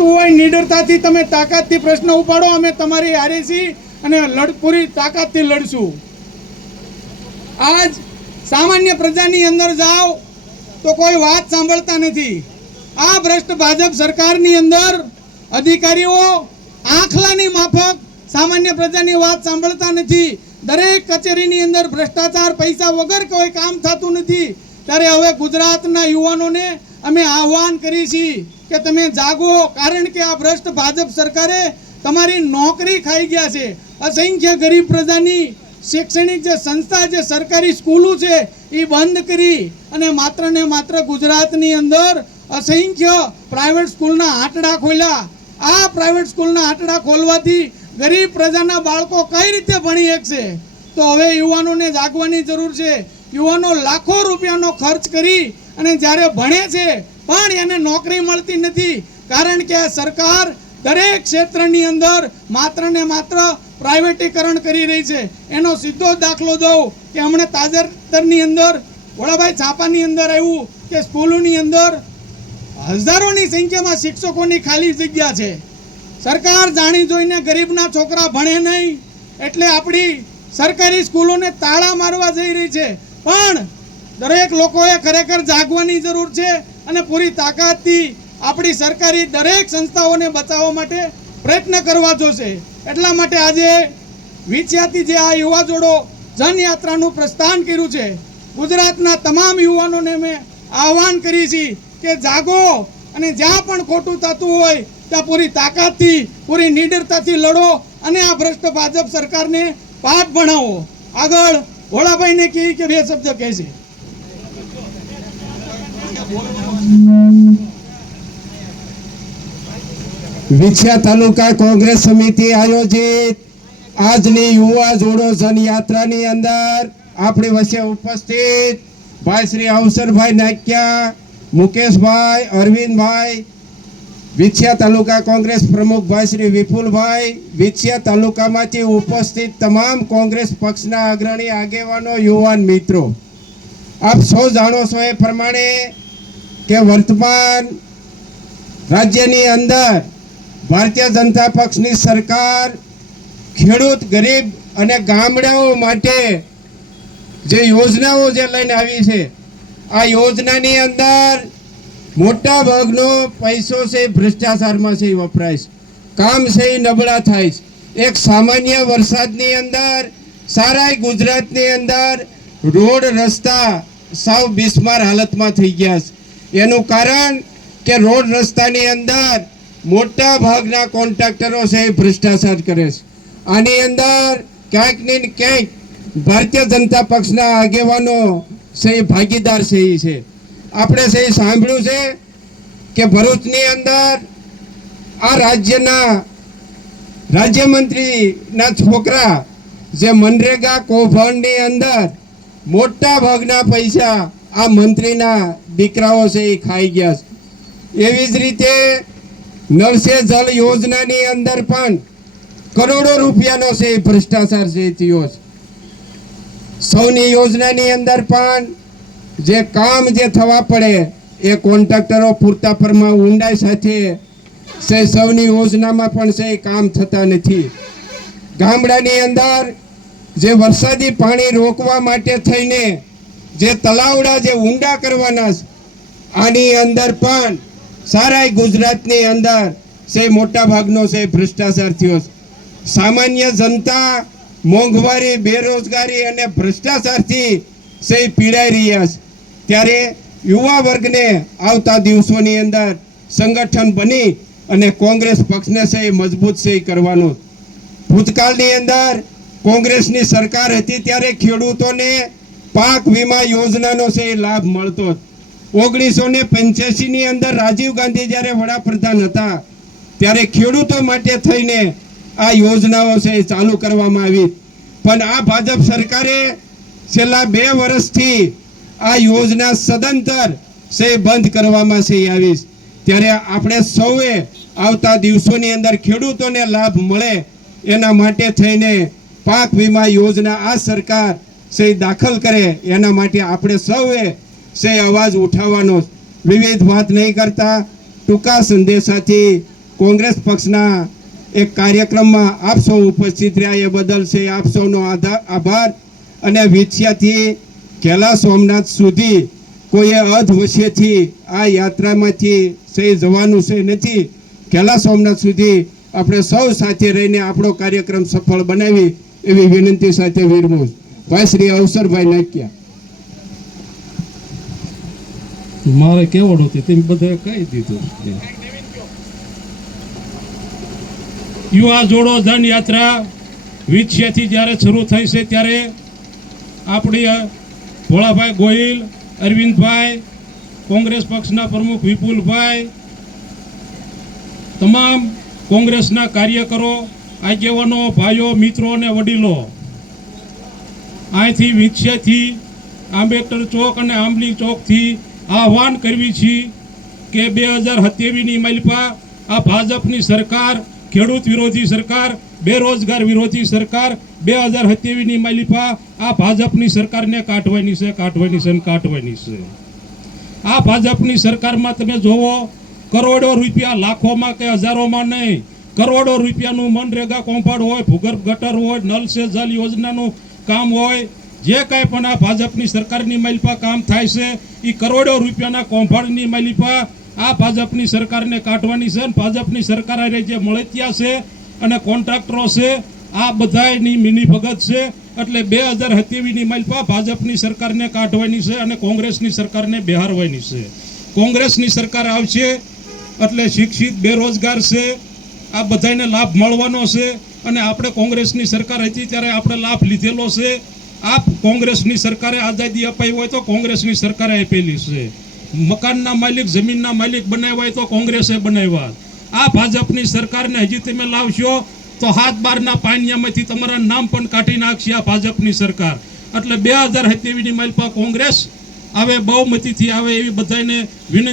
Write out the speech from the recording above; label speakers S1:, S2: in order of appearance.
S1: નિડરતાથી તમે તાકાતથી પ્રશ્ન ઉપાડો, અમે તમારી હારે અને લડપૂરી તાકાતથી લડશું. આજ સામાન્ય પ્રજાની અંદર જાઓ તો કોઈ વાત સાંભળતા નથી. આ ભ્રષ્ટ ભાજપ સરકારની અંદર અધિકારીઓ આંખલાની માફક સામાન્ય પ્રજાની વાત સાંભળતા નથી. દરેક કચેરીની અંદર ભ્રષ્ટાચાર પૈસા વગર કોઈ કામ થતું નથી. ત્યારે હવે ગુજરાતના યુવાનોને અમે આહવાન કરી છીએ કે તમે જાગો, કારણ કે આ ભ્રષ્ટ ભાજપ સરકારે તમારી નોકરી ખાઈ ગયા છે. અસંખ્ય ગરીબ પ્રજાની શૈક્ષણિક જે સંસ્થા, જે સરકારી સ્કૂલો છે, એ બંધ કરી અને માત્ર ને માત્ર ગુજરાતની અંદર અસંખ્ય પ્રાઇવેટ સ્કૂલના આંટડા ખોલ્યા. આ પ્રાઇવેટ સ્કૂલના આંટડા ખોલવાથી ગરીબ પ્રજાના બાળકો કઈ રીતે ભણી શકશે? તો હવે યુવાનોને જાગવાની જરૂર છે. યુવાનો લાખો રૂપિયાનો ખર્ચ કરી અને જ્યારે ભણે છે પણ એને નોકરી મળતી નથી. કારણ કે સરકાર દરેક ક્ષેત્રની અંદર માત્ર ને માત્ર પ્રાઇવેટીકરણ કરી રહી છે. એનો સીધો દાખલો દઉં કે હમણાં તાજેતરની અંદર વડાભાઈ છાપાની અંદર આવ્યું કે સ્કૂલોની અંદર હજારોની સંખ્યામાં શિક્ષકોની ખાલી જગ્યા છે. સરકાર જાણી જોઈને ગરીબના છોકરા ભણે નહીં એટલે આપણી સરકારી સ્કૂલોને તાળા મારવા જઈ રહી છે. પણ દરેક લોકોએ ખરેખર જાગવાની જરૂર છે. અને પૂરી તાકાતથી આપણી સરકારી દરેક સંસ્થાઓને બચાવવા માટે પ્રયત્ન કરવા જોશે. એટલા માટે આજે વિછ્યાથી જે આ યુવા જોડો જનયાત્રાનું પ્રસ્થાન કર્યું છે, ગુજરાતના તમામ યુવાનોને મેં આહવાન કરી છે કે જાગો અને જ્યાં પણ ખોટું થતું હોય, ત્યાં પૂરી તાકાતથી, પૂરી નિડરતાથી લડો અને આ ભ્રષ્ટ ભાજપ સરકારને પાઠ ભણાવો. આગળ ભોળાભાઈને કહી કે બે શબ્દ કહેશે.
S2: વિછિયા તાલુકા કોંગ્રેસ સમિતિ આયોજિત આજની યુવા જોડો જનયાત્રાની અંદર આપણી વચ્ચે ઉપસ્થિત ભાઈ શ્રી અવસરભાઈ નાક્યા, મુકેશભાઈ, અરવિંદભાઈ, વિછિયા તાલુકા કોંગ્રેસ પ્રમુખ ભાઈ શ્રી વિપુલભાઈ, વિછિયા તાલુકામાંથી ઉપસ્થિત તમામ કોંગ્રેસ પક્ષના અગ્રણી આગેવાનો, યુવાન મિત્રો. આપ સૌ જાણો છો એ પ્રમાણે કે વર્તમાન રાજ્યની અંદર ભારતીય જનતા પક્ષની સરકાર ખેડૂત, ગરીબ અને ગામડાઓ માટે જે યોજનાઓ જે લઈને આવી છે, આ યોજનાની અંદર મોટા ભાગનો પૈસો છે ભ્રષ્ટાચારમાં છે વપરાય છે. કામ છે એ નબળા થાય છે. એક સામાન્ય વરસાદની અંદર સારા ગુજરાતની અંદર રોડ રસ્તા સાવ બિસ્માર હાલતમાં થઈ ગયા છે. એનું કારણ કે રોડ રસ્તાની અંદર મોટા ભાગના કોન્ટ્રાક્ટરો છે એ ભ્રષ્ટાચાર કરે છે. આની અંદર ક્યાંક ને ક્યાંક ભારતીય જનતા પક્ષના આગેવાનો છે એ ભાગીદાર છે એ છે. આપણે છે સાંભળ્યું છે કે ભરૂચની અંદર આ રાજ્યના રાજ્યમંત્રીના છોકરા જે મનરેગા કૌભાંડની અંદર મોટા ભાગના પૈસા આ મંત્રીના દીકરાઓ છે એ ખાઈ ગયા છે. એવી જ રીતે નળસે જલ યોજનાની અંદર પણ કરોડો રૂપિયાનો છે એ ભ્રષ્ટાચાર છે થયો છે. સૌની યોજનાની અંદર પણ જે કામ જે થવા પડે એ કોન્ટ્રાક્ટરો પૂરતા પરમાં ઊંડાઈ સાથે છે, સૌની યોજનામાં પણ છે કામ થતા નથી. ગામડાની અંદર જે વરસાદી પાણી રોકવા માટે થઈને જે તલાવડા, જે ઊંડા કરવાના આની અંદર પણ સારા ગુજરાતની અંદર સે મોટા ભાગનો છે ભ્રષ્ટાચાર થયો સામાન્ય જનતા મોંઘવારી, બેરોજગારી અને ભ્રષ્ટાચારથી સે પીડાઈ રહ્યા છે. ત્યારે યુવા વર્ગને આવતા દિવસોની અંદર સંગઠન બની અને કોંગ્રેસ પક્ષને છે મજબૂત છે કરવાનું ભૂતકાળની અંદર કોંગ્રેસની સરકાર હતી ત્યારે ખેડૂતોને પાક વીમા યોજનાનો છે એ લાભ મળતો. ઓગણીસો ને પંચ્યાસીની અંદર રાજીવ ગાંધી જ્યારે વડાપ્રધાન હતા, ત્યારે ખેડૂતો માટે થઈને આ યોજનાઓ છે એ ચાલુ કરવામાં આવી. પણ આ ભાજપ સરકારે છેલ્લા બે વર્ષથી આ યોજના સદંતર છે બંધ કરવામાં છે આવી. ત્યારે આપણે સૌએ આવતા દિવસોની અંદર ખેડૂતોને લાભ મળે એના માટે થઈને પાક વીમા યોજના આ સરકાર એ દાખલ કરે, એના માટે આપણે સૌએ સે અવાજ ઉઠાવવાનો વિવિધ વાત નહીં કરતા. ટૂંકા સંદેશાથી કોંગ્રેસ પક્ષના એક કાર્યક્રમમાં આપ સૌ ઉપસ્થિત રહ્યા. એ બદલ છે આપ સૌનો આભાર. અને વિછિયાથી કેલા સોમનાથ સુધી કોઈએ અધવશ્યથી આ યાત્રામાંથી સહી જવાનું છે નથી. કેલા સોમનાથ સુધી આપણે સૌ સાથે રહીને આપણો કાર્યક્રમ સફળ બનાવી એવી વિનંતી સાથે વિરમું ભાઈ શ્રી અવસરભાઈ નાખ્યા.
S3: મારે કેવડ હતી? તેમ બધા કહી દીધું. યુવા જોડો ધન યાત્રા વિછ્યાથી જ્યારે શરૂ થઈ છે ત્યારે આપણી ભોળાભાઈ ગોહિલ, અરવિંદભાઈ, કોંગ્રેસ પક્ષના પ્રમુખ વિપુલભાઈ, તમામ કોંગ્રેસના કાર્યકરો, આગેવાનો, ભાઈઓ મિત્રો અને વડીલો અહીંથી વિક્ષેથી આંબેડકર ચોક અને આંબલી ચોકથી આહવાન કરવી છીએ કે બે હજાર સત્યાવીસની માલિપા આ ભાજપની સરકાર, ખેડૂત વિરોધી સરકાર, બેરોજગાર વિરોધી સરકાર, બે હજાર સત્યાવીસની માલિપા આ ભાજપની સરકારને કાઢવાની છે કાઢવાની છે અને કાઢવાની છે. આ ભાજપની સરકારમાં તમે જોવો, કરોડો રૂપિયા લાખોમાં કે હજારોમાં નહીં, કરોડો રૂપિયાનું મનરેગા કોમ્પાઉન્ડ હોય, ભૂગર્ભ ગટર હોય, નલ સે જલ યોજનાનું કામ હોય, જે કાંઈ પણ આ ભાજપની સરકારની માલિપા કામ થાય છે એ કરોડો રૂપિયાના કૌભાંડની માલિપા આ ભાજપની સરકારને કાઢવાની છે અને ભાજપની સરકાર જે મળતિયા છે અને કોન્ટ્રાક્ટરો છે, આ બધાની મિની ભગત છે, એટલે બે હજાર હતીવીની માલિપા ભાજપની સરકારને કાઢવાની છે અને કોંગ્રેસની સરકારને બિહારવાની છે. કોંગ્રેસની સરકાર આવશે, એટલે શિક્ષિત, બેરોજગાર છે, આ બધાને લાભ મળવાનો છે અને આપણે કોંગ્રેસની સરકાર હતી ત્યારે આપણે લાભ લીધેલો છે. આ કોંગ્રેસની સરકારે આઝાદી અપાઈ હોય તો કોંગ્રેસની સરકારે આપેલી છે. મકાનના માલિક, જમીનના માલિક બનાવ્યા હોય તો કોંગ્રેસે બનાવ્યા. આ ભાજપની સરકારને હજી તમે લાવશો તો હાથ બારના પાણિયામાંથી તમારા નામ પણ કાઢી નાખશે આ ભાજપની સરકાર. એટલે બે હજાર સત્યાવીસની માલ પર કોંગ્રેસ આવે બહુમતીથી આવે એવી બધાને વિનંતી